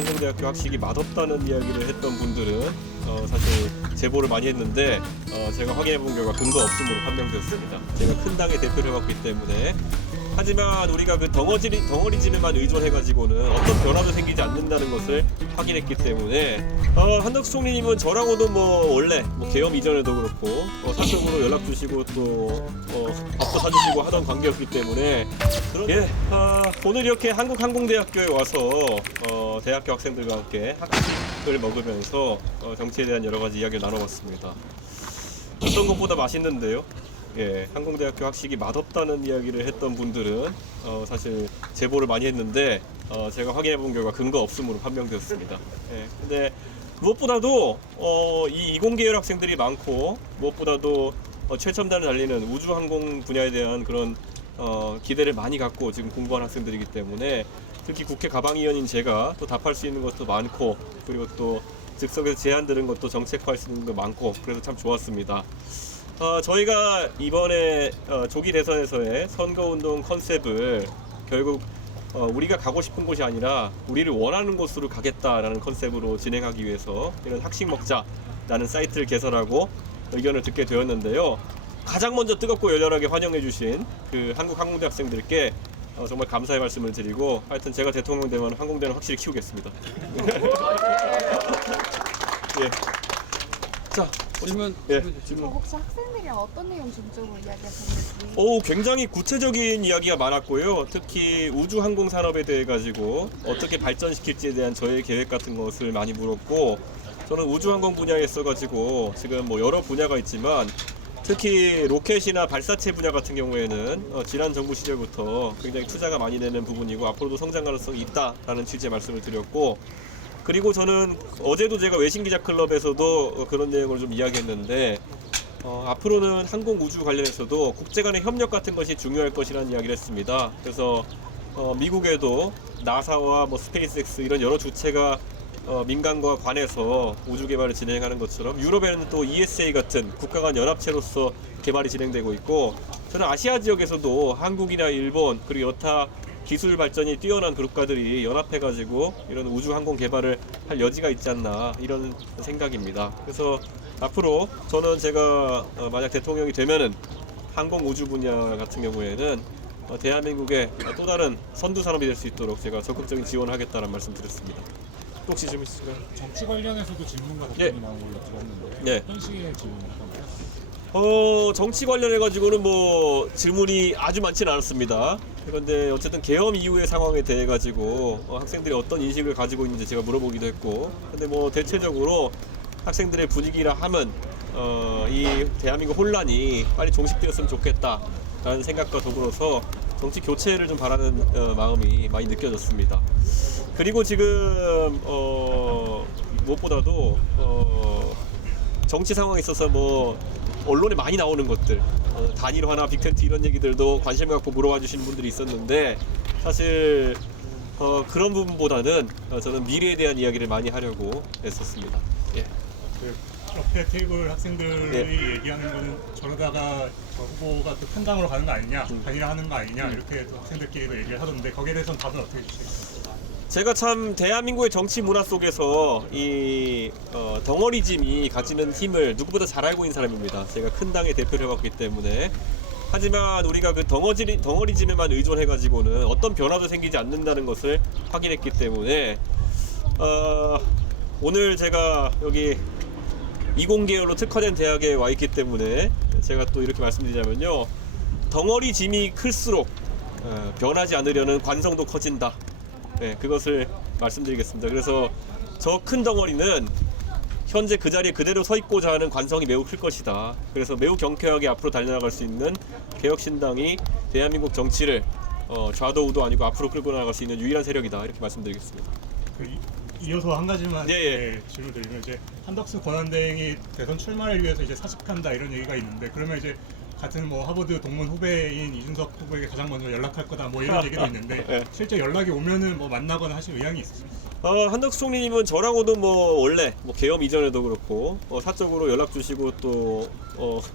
한국대학교 학식이 맛없다는 이야기를 했던 분들은 사실 제보를 많이 했는데 제가 확인해 본 결과 근거 없음으로 판명되었습니다. 제가 큰 당의 대표를 맡기 때문에. 하지만 우리가 그 덩어리짐에만 의존해가지고는 어떤 변화도 생기지 않는다는 것을 확인했기 때문에 한덕수 총리님은 저랑도 원래 계엄 이전에도 그렇고 사적으로 연락 주시고 또 밥도 사주시고 하던 관계였기 때문에 오늘 이렇게 한국항공대학교에 와서 대학교 학생들과 함께 학식을 먹으면서 정치에 대한 여러 가지 이야기를 나눠봤습니다. 어떤 것보다 맛있는데요. 항공대학교 학식이 맛없다는 이야기를 했던 분들은 사실 제보를 많이 했는데 제가 확인해 본 결과 근거 없음으로 판명되었습니다. 근데 무엇보다도 이 이공계열 학생들이 많고 무엇보다도 최첨단을 달리는 우주항공 분야에 대한 그런 기대를 많이 갖고 지금 공부하는 학생들이기 때문에 특히 국회 가방위원인 제가 또 답할 수 있는 것도 많고 그리고 또 즉석에서 제안 들은 것도 정책화할 수 있는 것도 많고 그래서 참 좋았습니다. 저희가 이번에 조기 대선에서의 선거운동 컨셉을 결국 우리가 가고 싶은 곳이 아니라 우리를 원하는 곳으로 가겠다라는 컨셉으로 진행하기 위해서 이런 학식 먹자라는 사이트를 개설하고 의견을 듣게 되었는데요. 가장 먼저 뜨겁고 열렬하게 환영해 주신 그 한국 항공대 학생들께 정말 감사의 말씀을 드리고 하여튼 제가 대통령 되면 항공대는 확실히 키우겠습니다. 자, 질문. 혹시 학생들이랑 어떤 내용 중점으로 이야기하셨는지? 굉장히 구체적인 이야기가 많았고요. 특히 우주항공 산업에 대해 가지고 어떻게 발전시킬지에 대한 저의 계획 같은 것을 많이 물었고, 저는 우주항공 분야에 있어가지고 지금 여러 분야가 있지만 특히 로켓이나 발사체 분야 같은 경우에는 지난 정부 시절부터 굉장히 투자가 많이 되는 부분이고 앞으로도 성장 가능성이 있다라는 취지의 말씀을 드렸고, 그리고 저는 어제도 제가 외신기자클럽에서도 그런 내용을 좀 이야기했는데 앞으로는 항공우주 관련해서도 국제 간의 협력 같은 것이 중요할 것이라는 이야기를 했습니다. 그래서 미국에도 나사와 스페이스X 이런 여러 주체가 민간과 관해서 우주 개발을 진행하는 것처럼 유럽에는 또 ESA 같은 국가 간 연합체로서 개발이 진행되고 있고, 저는 아시아 지역에서도 한국이나 일본 그리고 여타 기술 발전이 뛰어난 국가들이 연합해가지고 이런 우주 항공 개발을 할 여지가 있지 않나 이런 생각입니다. 그래서 앞으로 저는 제가 만약 대통령이 되면은 항공 우주 분야 같은 경우에는 대한민국의 또 다른 선두 산업이 될 수 있도록 제가 적극적인 지원을 하겠다는 말씀 드렸습니다. 또 혹시 질문 있으실까요? 정치 관련해서도 질문과 답변이 나온 걸로 들었는데 현실의 질문이 어떤가요? 정치 관련해가지고는 질문이 아주 많지는 않았습니다. 그런데 어쨌든 계엄 이후의 상황에 대해 가지고 학생들이 어떤 인식을 가지고 있는지 제가 물어보기도 했고, 근데 대체적으로 학생들의 분위기라 함은 이 대한민국 혼란이 빨리 종식되었으면 좋겠다라는 생각과 더불어서 정치 교체를 좀 바라는 마음이 많이 느껴졌습니다. 그리고 지금 무엇보다도 정치 상황에 있어서 언론에 많이 나오는 것들, 단일화나 빅텐트 이런 얘기들도 관심 갖고 물어봐 주시는 분들이 있었는데, 사실 그런 부분보다는 저는 미래에 대한 이야기를 많이 하려고 했었습니다. 옆에 테이블 학생들이 얘기하는 거는 저러다가 저 후보가 또 편당으로 가는 거 아니냐, 단일화하는 거 아니냐 이렇게 또 학생들끼리도 얘기를 하던데 거기에 대해서는 답은 어떻게 주시겠어요? 제가 참 대한민국의 정치 문화 속에서 이 덩어리짐이 가지는 힘을 누구보다 잘 알고 있는 사람입니다. 제가 큰 당의 대표를 해봤기 때문에. 하지만 우리가 그 덩어리짐에만 의존해가지고는 어떤 변화도 생기지 않는다는 것을 확인했기 때문에 오늘 제가 여기 이공계열로 특화된 대학에 와 있기 때문에 제가 또 이렇게 말씀드리자면요, 덩어리짐이 클수록 변하지 않으려는 관성도 커진다. 그것을 말씀드리겠습니다. 그래서 저 큰 덩어리는 현재 그 자리에 그대로 서 있고자 하는 관성이 매우 클 것이다. 그래서 매우 경쾌하게 앞으로 달려나갈 수 있는 개혁신당이 대한민국 정치를 좌도 우도 아니고 앞으로 끌고 나갈 수 있는 유일한 세력이다. 이렇게 말씀드리겠습니다. 이어서 한 가지만 질문 드리면, 이제 한덕수 권한대행이 대선 출마를 위해서 이제 사직한다 이런 얘기가 있는데, 그러면 이제 같은 하버드 동문 후배인 이준석 후보에게 가장 먼저 연락할 거다 이런 얘기도 있는데 실제 연락이 오면은 만나거나 하실 의향이 있으십니까? 한덕수 총리님은 저랑도 원래 계엄 이전에도 그렇고 사적으로 연락 주시고 또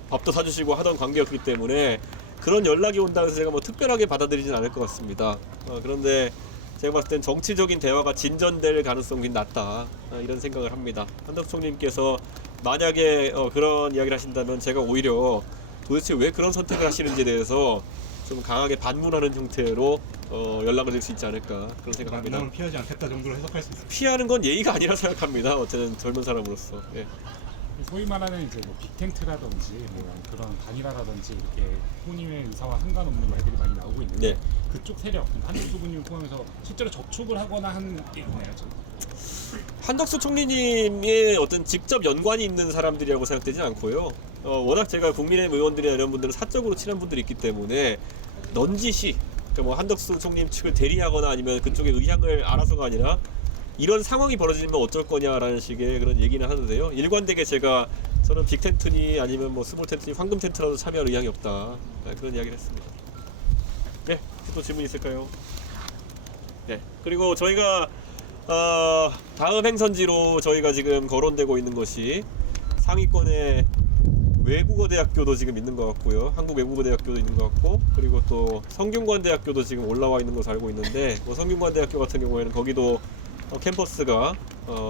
밥도 사주시고 하던 관계였기 때문에 그런 연락이 온다고 해서 제가 특별하게 받아들이진 않을 것 같습니다. 그런데 제가 봤을 땐 정치적인 대화가 진전될 가능성이 낮다, 이런 생각을 합니다. 한덕수 총리님께서 만약에 그런 이야기를 하신다면 제가 오히려 도대체 왜 그런 선택을 하시는지에 대해서 좀 강하게 반문하는 형태로 연락을 드릴 수 있지 않을까 그런 생각합니다. 만남을 피하지 않겠다 정도로 해석할 수 있습니다. 피하는 건 예의가 아니라 생각합니다. 어쨌든 젊은 사람으로서. 예. 소위 말하는 이제 뭐 빅텐트라든지 뭐 그런 단일화라든지 이렇게 후보님의 의사와 상관없는 말들이 많이 나오고 있는데 네. 그쪽 세력, 그러니까 한덕수 후보님을 포함해서 실제로 접촉을 하거나 하는 게 있나요? 지금? 한덕수 총리님의 어떤 직접 연관이 있는 사람들이라고 생각되지 않고요. 워낙 제가 국민의힘 의원들이나 이런 분들은 사적으로 친한 분들이 있기 때문에 넌지시, 그러니까 뭐 한덕수 총리님 측을 대리하거나 아니면 그쪽의 의향을 알아서가 아니라 이런 상황이 벌어지면 어쩔 거냐라는 식의 그런 얘기는 하는데요. 일관되게 제가 저는 빅텐트니 아니면 뭐 스몰 텐트니 황금 텐트라도 참여할 의향이 없다, 그런 이야기를 했습니다. 네, 또 질문 있을까요? 네, 그리고 저희가 다음 행선지로 저희가 지금 거론되고 있는 것이 상위권의 외국어대학교도 지금 있는 것 같고요. 한국외국어대학교도 있는 것 같고, 그리고 또 성균관대학교도 지금 올라와 있는 것으로 알고 있는데, 뭐 성균관대학교 같은 경우에는 거기도 캠퍼스가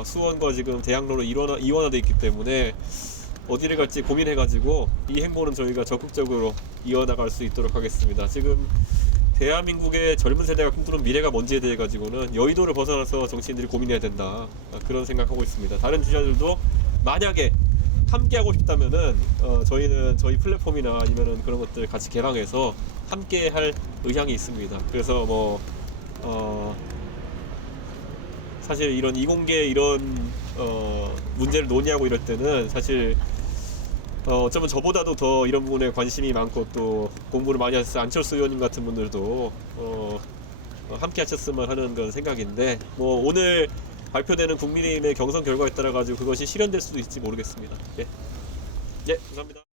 수원과 지금 대학로로 이원화되어 있기 때문에 어디를 갈지 고민해가지고 이 행보는 저희가 적극적으로 이어나갈 수 있도록 하겠습니다. 지금 대한민국의 젊은 세대가 꿈꾸는 미래가 뭔지에 대해 가지고는 여의도를 벗어나서 정치인들이 고민해야 된다, 그런 생각하고 있습니다. 다른 주자들도 만약에 함께 하고 싶다면은 저희는 저희 플랫폼이나 아니면은 그런 것들 같이 개방해서 함께 할 의향이 있습니다. 그래서 뭐 사실 이런 이공계 이런 문제를 논의하고 이럴 때는 사실 어쩌면 저보다도 더 이런 부분에 관심이 많고 또 공부를 많이 하셔서 안철수 의원님 같은 분들도 함께 하셨으면 하는 그런 생각인데, 뭐 오늘 발표되는 국민의힘의 경선 결과에 따라 가지고 그것이 실현될 수도 있을지 모르겠습니다. 예, 감사합니다.